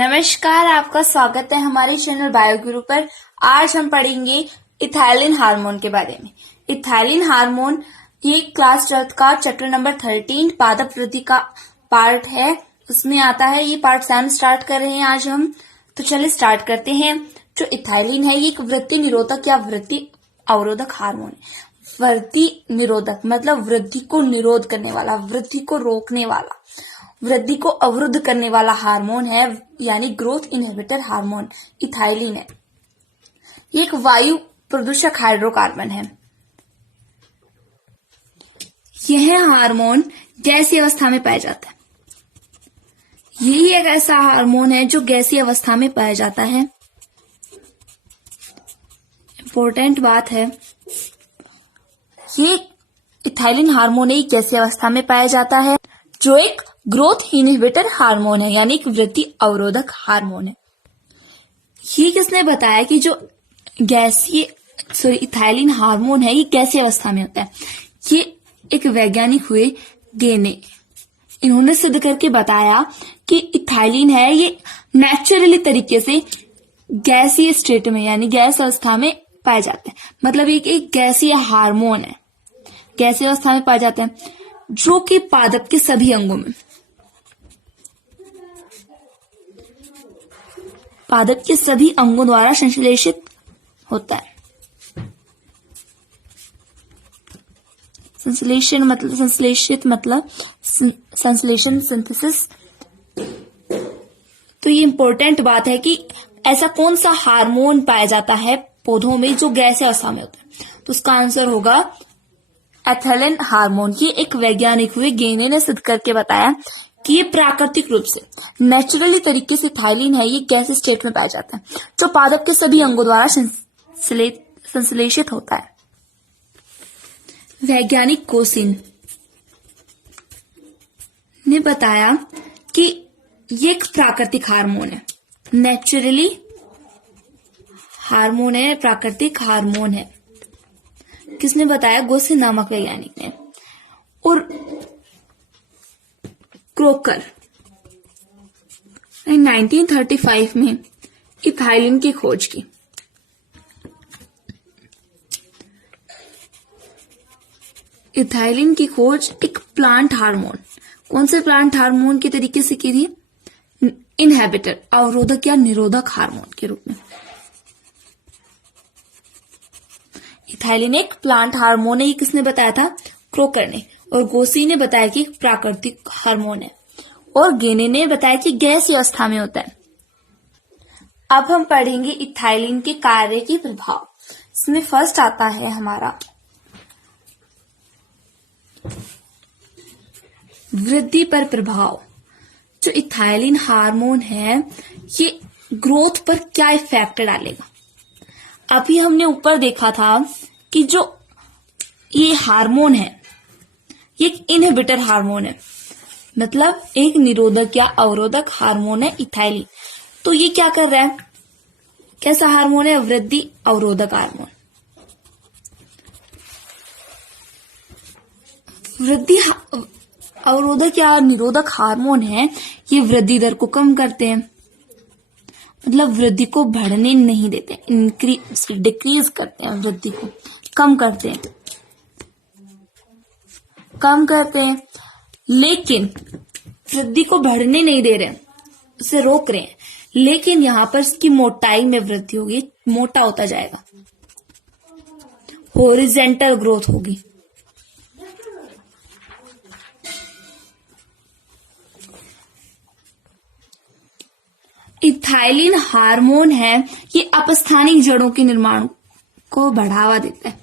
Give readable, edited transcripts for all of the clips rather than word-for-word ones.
नमस्कार, आपका स्वागत है हमारे चैनल बायोगुरु पर। आज हम पढ़ेंगे इथाइलिन हार्मोन के बारे में। इथाइलिन हार्मोन ये क्लास 12 का चैप्टर नंबर 13 पादप वृद्धि का पार्ट है, उसमें आता है। ये पार्ट 7 स्टार्ट कर रहे हैं आज हम। तो चलिए स्टार्ट करते हैं। जो इथाइलिन है ये एक वृद्धि निरोधक या वृद्धि अवरोधक हार्मोन है। वृद्धि निरोधक मतलब वृद्धि को निरोध करने वाला, वृद्धि को रोकने वाला, वृद्धि को अवरुद्ध करने वाला हार्मोन है, यानी ग्रोथ इनहिबिटर हार्मोन इथाइलिन है। ये एक वायु प्रदूषक हाइड्रोकार्बन है। यह हार्मोन गैसीय अवस्था में पाया जाता है। यही एक ऐसा हार्मोन है जो गैसीय अवस्था में पाया जाता है। इंपॉर्टेंट बात है, ये इथाइलिन हार्मोन एक गैसीय अवस्था में पाया जाता है जो एक ग्रोथ इनहिबिटर हार्मोन है, यानी एक वृद्धि अवरोधक हार्मोन है। ये किसने बताया कि जो इथाइलिन हार्मोन है ये गैसीय अवस्था में होता है? ये एक वैज्ञानिक हुए गेने, इन्होंने सिद्ध करके बताया कि इथाइलिन है ये नेचुरली तरीके से गैसीय स्टेट में यानी गैस अवस्था में पाए जाते हैं। मतलब एक गैसीय हार्मोन है, गैसीय अवस्था में पाए जाते हैं, जो कि पादप के सभी अंगों में, पादप के सभी अंगों द्वारा संश्लेषित होता है। संश्लेषण मतलब संश्लेषण, सिंथेसिस। तो ये इंपॉर्टेंट बात है कि ऐसा कौन सा हार्मोन पाया जाता है पौधों में जो गैसीय अवस्था में होता है। तो उसका आंसर होगा इथाइलिन हार्मोन। ये एक वैज्ञानिक हुए गेने ने सिद्ध करके बताया कि ये प्राकृतिक रूप से नेचुरली तरीके से इथाइलिन है, ये गैस स्टेट में पाया जाता है जो पादप के सभी अंगों द्वारा संश्लेषित होता है। वैज्ञानिक कोसिन ने बताया कि ये एक प्राकृतिक हार्मोन है, नेचुरली हार्मोन है, प्राकृतिक हार्मोन है। किसने बताया? गोसिन नामक वैज्ञानिक ने। और क्रोकर 1935 में इथाइलिन की खोज की। इथाइलिन की खोज एक प्लांट हार्मोन, कौन से प्लांट हार्मोन के तरीके से की थी? इनहिबिटर, अवरोधक या निरोधक हार्मोन के रूप में। इथाइलिन एक प्लांट हार्मोन है, ये किसने बताया था? क्रोकर ने। और गोसी ने बताया कि प्राकृतिक हार्मोन है, और गेने ने बताया कि गैसीय अवस्था में होता है। अब हम पढ़ेंगे इथाइलिन के कार्य की प्रभाव। इसमें फर्स्ट आता है हमारा वृद्धि पर प्रभाव। जो इथाइलिन हार्मोन है ये ग्रोथ पर क्या इफेक्ट डालेगा? अभी हमने ऊपर देखा था कि जो ये हार्मोन है ये एक इनहिबिटर हार्मोन है, मतलब एक निरोधक या अवरोधक हार्मोन है इथाइलिन। तो ये क्या कर रहा है? कैसा हार्मोन है? वृद्धि अवरोधक हार्मोन। वृद्धि अवरोधक या निरोधक हार्मोन है, ये वृद्धि दर को कम करते हैं, मतलब वृद्धि को बढ़ने नहीं देते, डिक्रीज करते हैं, वृद्धि को कम करते हैं, लेकिन वृद्धि को बढ़ने नहीं दे रहे हैं, उसे रोक रहे हैं। लेकिन यहां पर इसकी मोटाई में वृद्धि होगी, मोटा होता जाएगा, हॉरिजॉन्टल ग्रोथ होगी। इथाइलिन हार्मोन है ये अपस्थानिक जड़ों के निर्माण को बढ़ावा देता है,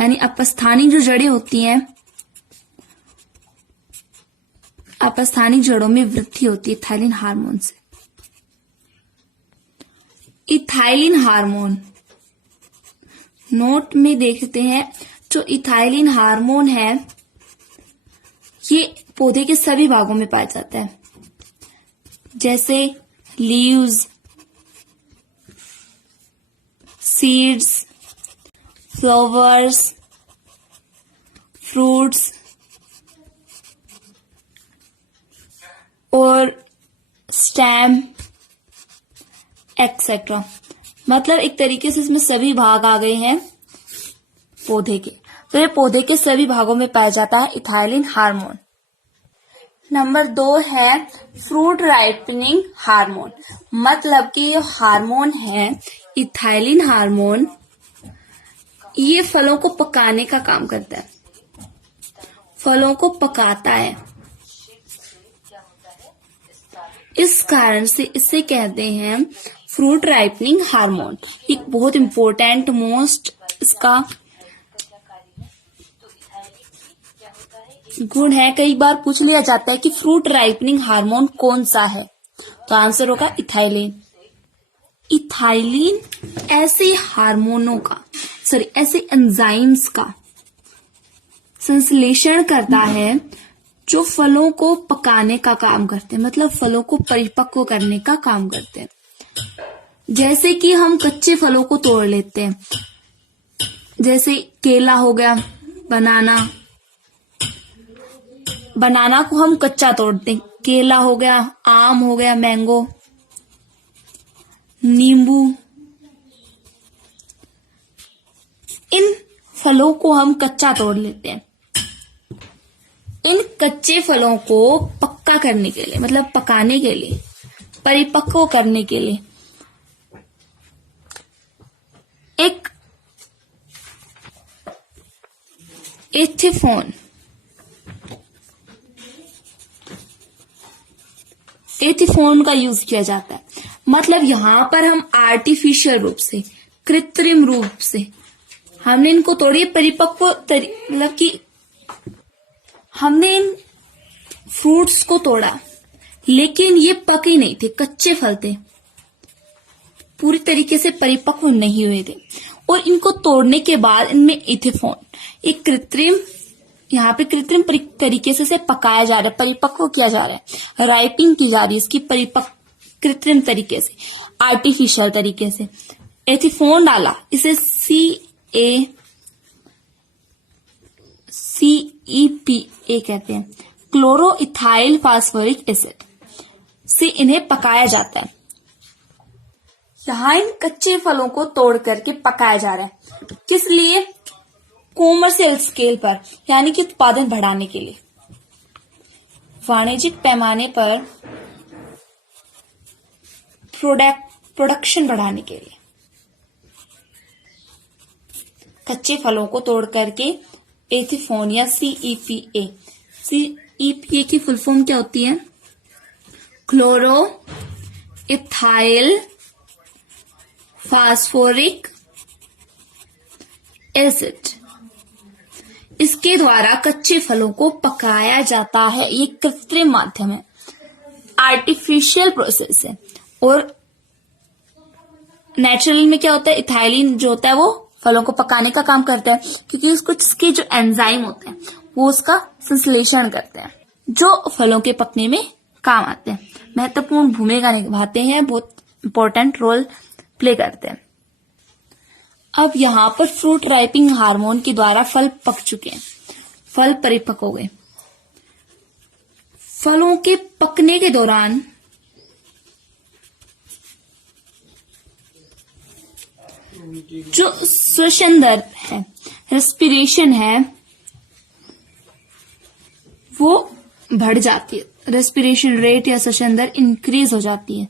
यानी अपस्थानिक जो जड़ें होती हैं, अपस्थानिक जड़ों में वृद्धि होती है इथाइलिन हार्मोन से। इथाइलिन हार्मोन नोट में देखते हैं, जो इथाइलिन हार्मोन है ये पौधे के सभी भागों में पाया जाता है, जैसे लीव्स, सीड्स, फ्लावर्स, फ्रूट्स और स्टेम, एक्सेट्रा। मतलब एक तरीके से इसमें सभी भाग आ गए हैं पौधे के। तो ये पौधे के सभी भागों में पाया जाता है इथाइलिन हार्मोन। नंबर 2 है फ्रूट राइपनिंग हार्मोन। मतलब कि ये हार्मोन है इथाइलिन हार्मोन, ये फलों को पकाने का काम करता है, फलों को पकाता है। इस कारण से इसे कहते हैं फ्रूट राइपनिंग हार्मोन। एक बहुत इंपॉर्टेंट मोस्ट इसका गुण है। कई बार पूछ लिया जाता है कि फ्रूट राइपनिंग हार्मोन कौन सा है, तो आंसर होगा इथाइलिन। इथाइलिन ऐसे हार्मोनों का ऐसे एंजाइम्स का संश्लेषण करता है जो फलों को पकाने का काम करते हैं, मतलब फलों को परिपक्व करने का काम करते हैं। जैसे कि हम कच्चे फलों को तोड़ लेते हैं, जैसे केला हो गया, बनाना को हम कच्चा तोड़ते हैं। केला हो गया, आम हो गया, मैंगो, नींबू, इन फलों को हम कच्चा तोड़ लेते हैं। इन कच्चे फलों को पक्का करने के लिए, मतलब पकाने के लिए, परिपक्व करने के लिए एक एथिफोन का यूज किया जाता है। मतलब यहां पर हम आर्टिफिशियल रूप से, कृत्रिम रूप से हमने इनको तोड़ी, परिपक्व मतलब कि हमने इन फ्रूट्स को तोड़ा, लेकिन ये पके नहीं थे, कच्चे फल थे, पूरी तरीके से परिपक्व नहीं हुए थे। और इनको तोड़ने के बाद इनमें इथेफोन, एक कृत्रिम, यहाँ पे कृत्रिम तरीके से इसे पकाया जा रहा है, परिपक्व किया जा रहा है, राइपिंग की जा रही है इसकी कृत्रिम तरीके से, आर्टिफिशियल तरीके से। एथिफोन डाला, इसे CEPA कहते हैं, क्लोरो इथाइल फास्फोरिक एसिड से इन्हें पकाया जाता है। यहाँ इन कच्चे फलों को तोड़ करके पकाया जा रहा है, किस लिए? कॉमर्शियल स्केल पर, यानी कि उत्पादन बढ़ाने के लिए, वाणिज्यिक पैमाने पर प्रोडक्शन बढ़ाने के लिए। कच्चे फलों को तोड़ करके एथिफोन या CEPA की फुल फॉर्म क्या होती है? क्लोरो इथाइल फास्फोरिक एसिड, इसके द्वारा कच्चे फलों को पकाया जाता है। ये कृत्रिम माध्यम है, आर्टिफिशियल प्रोसेस है। और नेचुरल में क्या होता है? इथाइलिन जो होता है वो फलों को पकाने का काम करता है, क्योंकि उसके जो एंजाइम होते हैं वो उसका संश्लेषण करते हैं, जो फलों के पकने में काम आते हैं, महत्वपूर्ण भूमिका निभाते हैं, बहुत इंपॉर्टेंट रोल प्ले करते हैं। अब यहाँ पर फ्रूट राइपिंग हार्मोन के द्वारा फल पक चुके हैं, फल परिपक्व हो गए। फलों के पकने के दौरान जो श्वसन दर है, रेस्पिरेशन है, वो बढ़ जाती है। रेस्पिरेशन रेट या श्वसन दर इंक्रीज हो जाती है।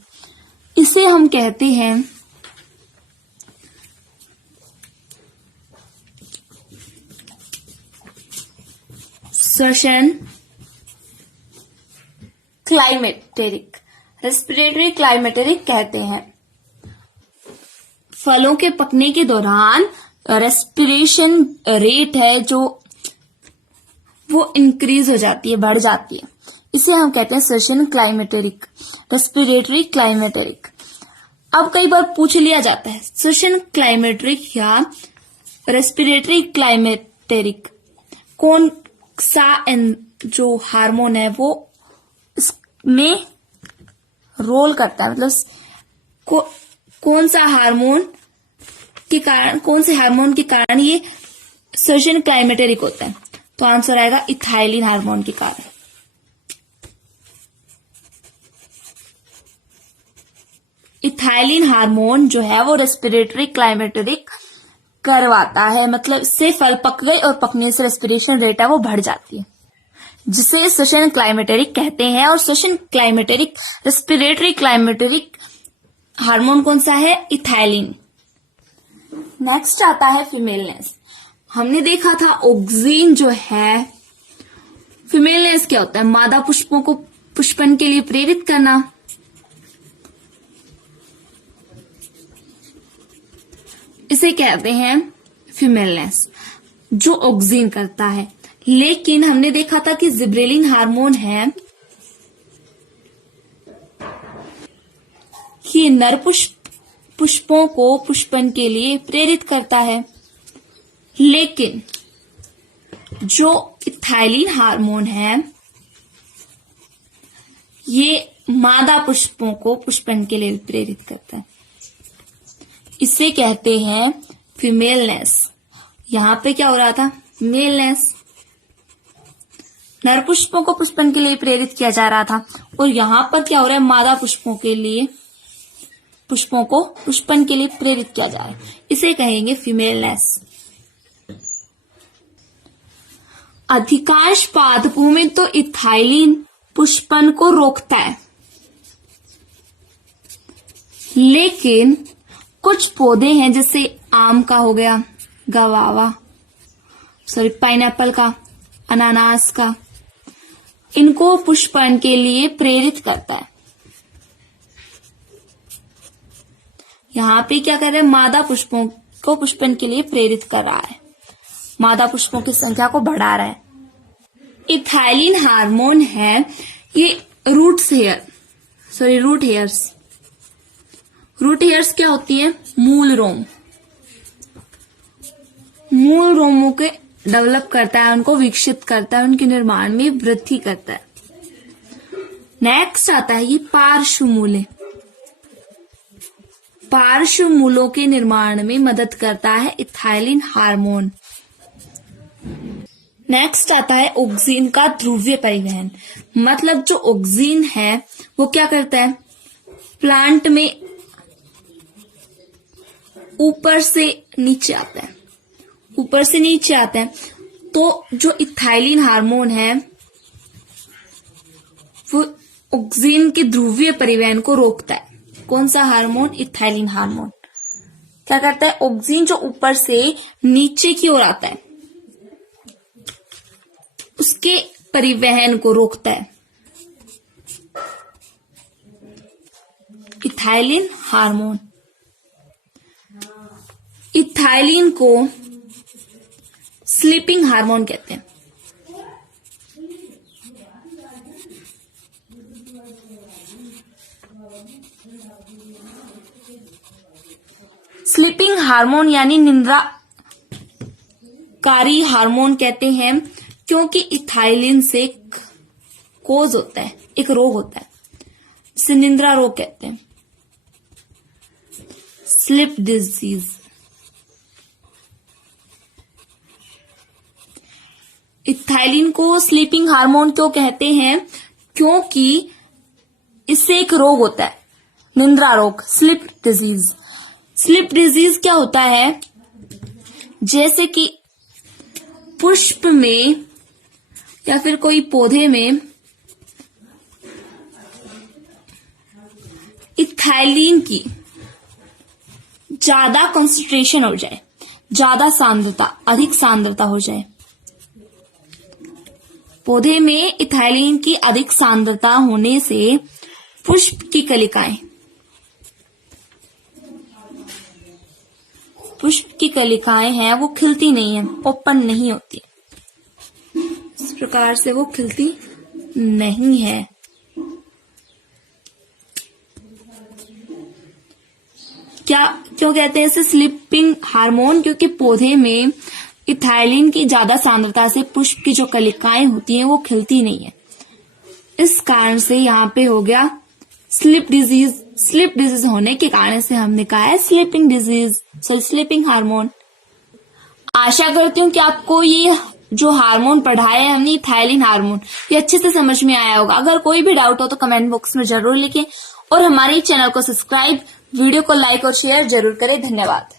इसे हम कहते हैं श्वसन क्लाइमेटेरिक, रेस्पिरेटरी क्लाइमेटेरिक कहते हैं। फलों के पकने के दौरान रेस्पिरेशन रेट है जो वो इंक्रीज हो जाती है, बढ़ जाती है। इसे हम कहते हैं श्वसन क्लाइमेटेरिक, रेस्पिरेटरी क्लाइमेटेरिक। अब कई बार पूछ लिया जाता है श्वसन क्लाइमेटेरिक या रेस्पिरेटरी क्लाइमेटेरिक कौन सा जो हार्मोन है वो इसमें रोल करता है, मतलब कौन सा हार्मोन के कारण, कौन से हार्मोन के कारण ये श्वसन क्लाइमेटेरिक होता है? तो आंसर आएगा इथाइलिन हार्मोन के कारण। इथाइलिन हार्मोन जो है वो रेस्पिरेटरी क्लाइमेटेरिक करवाता है, मतलब इससे फल पक गए और पकने से रेस्पिरेशन रेट है वो बढ़ जाती है, जिसे श्वसन क्लाइमेटेरिक कहते हैं। और श्वसन क्लाइमेटेरिक रेस्पिरेटरी क्लाइमेटेरिक हार्मोन कौन सा है? इथाइलिन। नेक्स्ट आता है फीमेलनेस। हमने देखा था ऑक्सीन जो है, फीमेलनेस क्या होता है? मादा पुष्पों को पुष्पन के लिए प्रेरित करना। इसे कहते हैं फीमेलनेस, जो ऑक्सीन करता है। लेकिन हमने देखा था कि जिब्रेलिन हार्मोन है कि नर पुष्पों को पुष्पन के लिए प्रेरित करता है। लेकिन जो इथाइलिन हार्मोन है ये मादा पुष्पों को पुष्पन के लिए प्रेरित करता है। इसे कहते हैं फीमेलनेस। यहां पे क्या हो रहा था? मेलनेस। नर पुष्पों को पुष्पन के लिए प्रेरित किया जा रहा था, और यहां पर क्या हो रहा है? मादा पुष्पों को पुष्पन के लिए प्रेरित किया जा रहा है। इसे कहेंगे फीमेलनेस। अधिकांश पादपों में तो इथाइलिन पुष्पन को रोकता है, लेकिन कुछ पौधे हैं जैसे आम का हो गया, पाइनएप्पल का, अनानास का, इनको पुष्पन के लिए प्रेरित करता है। यहां पे क्या कर रहा है? मादा पुष्पों को पुष्पन के लिए प्रेरित कर रहा है, मादा पुष्पों की संख्या को बढ़ा रहा है। इथाइलिन हार्मोन है ये रूट हेयर्स क्या होती है? मूल रोमों के डेवलप करता है, उनको विकसित करता है, उनके निर्माण में वृद्धि करता है। नेक्स्ट आता है ये पार्श्व मूलों के निर्माण में मदद करता है इथाइलिन हार्मोन। नेक्स्ट आता है ऑक्सीन का ध्रुवीय परिवहन। मतलब जो ऑक्सीन है वो क्या करता है? प्लांट में ऊपर से नीचे आता है, तो जो इथाइलिन हार्मोन है वो ऑक्सीन के ध्रुवीय परिवहन को रोकता है। कौन सा हार्मोन? इथाइलिन हार्मोन क्या करता है? ऑक्सीन जो ऊपर से नीचे की ओर आता है उसके परिवहन को रोकता है। Ethylene hormone. इथाइलिन को स्लीपिंग हार्मोन कहते हैं। स्लीपिंग हार्मोन यानी निंद्राकारी हार्मोन कहते हैं, क्योंकि इथाइलिन से कोज होता है, एक रोग होता है, इसे निंद्रा रोग कहते हैं, स्लीप डिजीज। इथाइलिन को स्लीपिंग हार्मोन क्यों कहते हैं? क्योंकि इससे एक रोग होता है, निंद्रा रोग, स्लीप डिजीज। स्लीप डिजीज क्या होता है? जैसे कि पुष्प में या फिर कोई पौधे में इथाइलिन की ज्यादा कंसंट्रेशन हो जाए, ज्यादा सांद्रता, अधिक सांद्रता हो जाए। पौधे में इथाइलिन की अधिक सांद्रता होने से पुष्प की कलिकाएं हैं वो खिलती नहीं है, ओपन नहीं होती, इस प्रकार से वो खिलती नहीं है। क्यों कहते हैं इसे स्लीपिंग हार्मोन? क्योंकि पौधे में इथाइलिन की ज्यादा सांद्रता से पुष्प की जो कलिकाएं होती हैं वो खिलती नहीं है। इस कारण से यहाँ पे हो गया स्लीप डिजीज। स्लीप डिजीज होने के कारण से हमने कहा है स्लीपिंग हार्मोन। आशा करती हूँ कि आपको ये जो हार्मोन पढ़ाया है हमने, इथाइलिन हार्मोन, ये अच्छे से समझ में आया होगा। अगर कोई भी डाउट हो तो कमेंट बॉक्स में जरूर लिखें और हमारे चैनल को सब्सक्राइब, वीडियो को लाइक और शेयर जरूर करें। धन्यवाद।